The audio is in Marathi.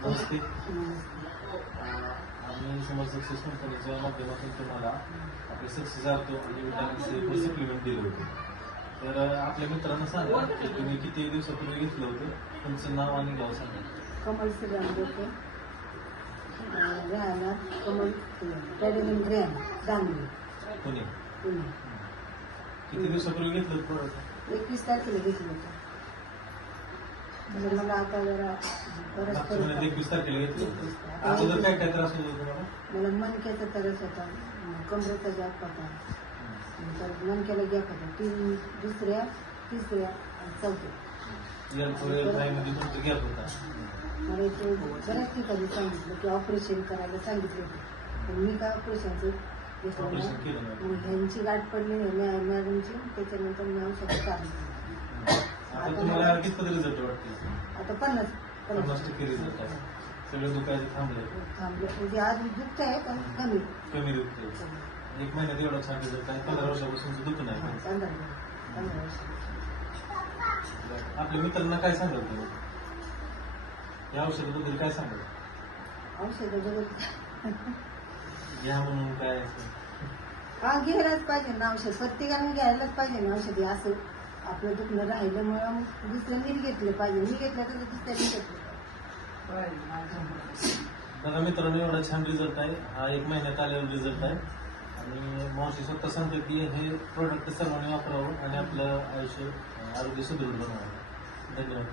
नमस्ते. आम्ही समर्थ सक्सेस कंपनीच्या माध्यमातून तुम्हाला आपले सक्सेस अर्थ आणि विटामिन सप्लिमेंट दिले होते. तर आपल्या मित्रांना सांगा की तुम्ही किती दिवसापूर्वी घेतलं होतं, तुमचं नाव आणि गाव सांगा. कमल श्रीराम बोलते, राहणार कमल ट्रेडिंग ग्रॅम दांगली पुणे. पुणे. किती दिवसापूर्वी घेतलं प्रोडक्ट? 21 तारखेला घेतलं होतं. म्हणजे मला आता जरा बरंच मागच्या महिन्यात 21 तारखेला घेतलं. अगोदर काय काय त्रास होतो तुम्हाला? मला मनक्याचा त्रास होता, कमरेचा गॅप होता, नंतर मनक्याला गॅप होता, दुसऱ्या तिसऱ्या आणि चौथ्या. मध्ये तुमचं गॅप होता. मला इथे बऱ्याच ठिकाणी सांगितलं की ऑपरेशन करायला सांगितलं होतं, पण मी काय ऑपरेशनचं घेतलं ऑपरेशन नाही. केलं नाही. मग ह्यांची गाठ पडली नाही मॅडमची, त्याच्यानंतर मी औषध चालू केली. आता तुम्हाला किती रिझल्ट वाटते? आता 50% रिझल्ट आहे. सगळं दुखायचं थांबलंय. थांबलं म्हणजे आज दुखत आहे पण कमी कमी दुखते. एक महिन्यात एवढा छान रिझल्ट आहे. 15 वर्षापासून दुखत नाही. 15 वर्ष. आपल्या मित्रांना काय सांगाल तुम्ही या औषधाबद्दल? काय सांगाल? औषध घ्या म्हणून काय? हा, घ्यायलाच पाहिजे ना औषध, प्रत्येकाने घ्यायलाच पाहिजे ना औषधी. असं आपलं दुखणं राहिल्यामुळं दुसऱ्यांनी घेतलं पाहिजे. मी घेतलं तर दुसऱ्यांनी घेतलं. बघा मित्रांनो, एवढा छान रिझल्ट आहे. हा 1 महिन्यात आलेला रिझल्ट आहे आणि मावशी स्वतः सांगते की हे प्रोडक्ट सर्वांनी वापरावं आणि आपलं आयुष्य आरोग्य सुदृढ बनवावं. धन्यवाद.